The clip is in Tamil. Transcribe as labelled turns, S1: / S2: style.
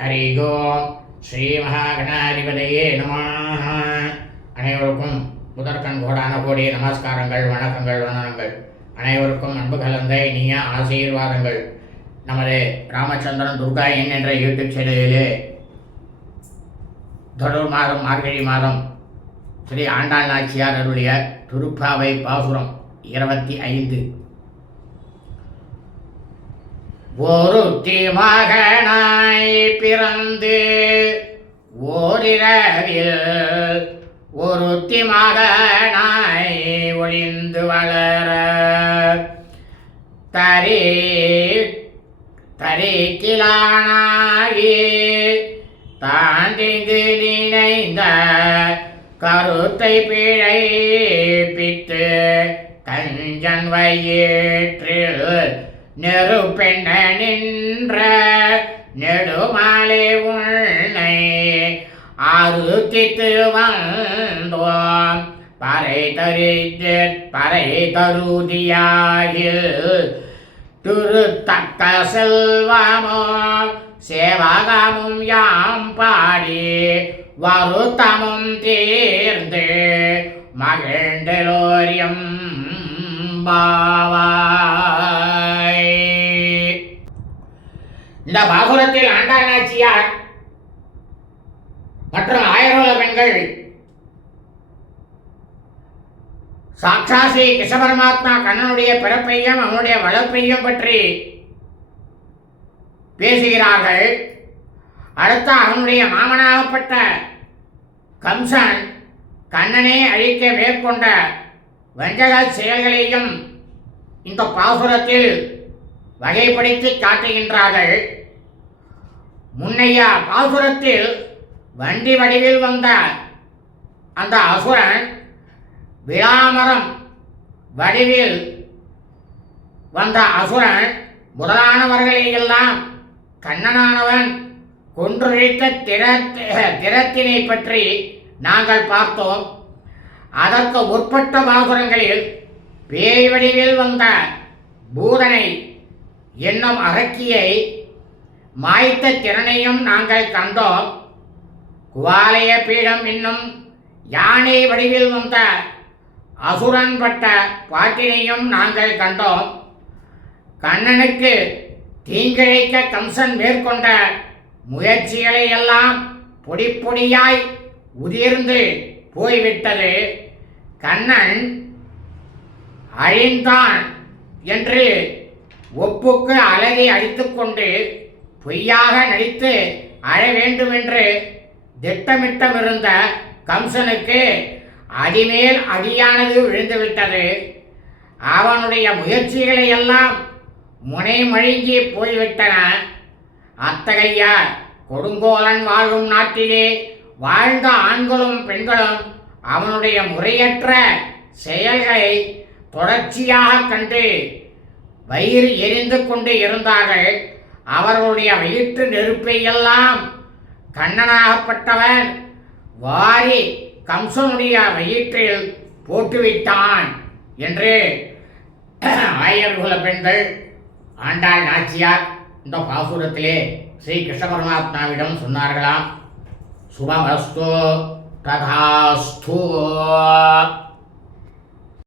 S1: ஹரி ஓம் ஸ்ரீ மகாகணாதிபதியே நமாக அனைவருக்கும் முதற்கண் கோடான கோடி நமஸ்காரங்கள் வணக்கங்கள் வணக்கங்கள் அனைவருக்கும் அன்பு கலந்த இனிய ஆசீர்வாதங்கள். நமது ராமச்சந்திரன் துர்கா என் என்ற யூடியூப் சேனலிலே தொடர் மாதம் மார்கழி மாதம் ஸ்ரீ ஆண்டாள் நாச்சியார் அருளிய திருப்பாவை பாசுரம் இருபத்தி ஐந்து. ஒருத்தி மகனாய் பிறந்து ஓரிரவில் ஒருத்தி மகனாய் ஒளிந்து வளர. தரி தரிக்கிலானாகி தாண்டிங்கு நினைந்த கருத்தை பிழைப்பித்து கஞ்சன் வயிற்றில் நெருப்பெண்ண நின்ற நெடுமாலை உன்னை அறுத்தித்து வந்தோம். பறை தரித்து பறை தருதியாகில் திருத்தக்க செல்வமோ. சேவகமும் யாம் பாடி வருத்தமும் தீர்ந்து மகிழ்ந்தலோரியம் பாவா. இந்த பாசுரத்தில் ஆண்டானாச்சியார் மற்றும் ஆயிரோல பெண்கள் சாட்சா ஸ்ரீ கண்ணனுடைய பிறப்பையும் அவனுடைய வளர்ப்பையும் பற்றி பேசுகிறார்கள். அடுத்த அவனுடைய மாமனாகப்பட்ட கம்சன் கண்ணனை அழிக்க மேற்கொண்ட வஞ்சக செயல்களையும் இந்த பாசுரத்தில் வகைப்படுத்தி காட்டுகின்றார்கள். முன்னைய பாசுரத்தில் வண்டி வடிவில் வந்த அந்த அசுரன் விழாமரம் வடிவில் வந்த அசுரன் முதலானவர்களை எல்லாம் கண்ணனானவன் கொன்றுழித்த திற திறத்தினை பற்றி நாங்கள் பார்த்தோம். அதற்கு உட்பட்ட பாசுரங்களில் பேய் வடிவில் வந்த பூதனை என்னும் அரக்கியை மாய்த்த திறனையும் நாங்கள் கண்டோம். குவாலய பீடம் என்னும் யானை வடிவில் வந்த அசுரன் பட்ட பாட்டினையும் நாங்கள் கண்டோம். கண்ணனுக்கு தீங்கிழைக்க கம்சன் மேற்கொண்ட முயற்சிகளை எல்லாம் பொடி பொடியாய் உதிர்ந்து போய்விட்டது. கண்ணன் அழிந்தான் என்று ஒப்புக்கு அலகை அடித்துக்கொண்டு பொய்யாக நடித்து அழ வேண்டுமென்று திட்டமிட்டமிருந்த கம்சனுக்கு அடிமேல் அடியானது விழுந்துவிட்டது. அவனுடைய முயற்சிகளை எல்லாம் முனை மழுங்கி போய்விட்டன. அத்தகைய கொடுங்கோலன் வாழும் நாட்டிலே வாழ்ந்த ஆண்களும் பெண்களும் அவனுடைய முறையற்ற செயல்களை தொடர்ச்சியாக கண்டு வயிறு எரிந்து கொண்டு இருந்தார்கள். அவர்களுடைய வயிற்று நெருப்பை எல்லாம் கண்ணனாகப்பட்டவன் வாரி கம்சனுடைய வயிற்றில் போட்டுவிட்டான் என்று ஆயர்குல பெண்கள் ஆண்டாள் நாச்சியார் இந்த பாசுரத்திலே ஸ்ரீ கிருஷ்ண பரமாத்மாவிடம் சொன்னார்களாம். சுபமஸ்து ததாஸ்து.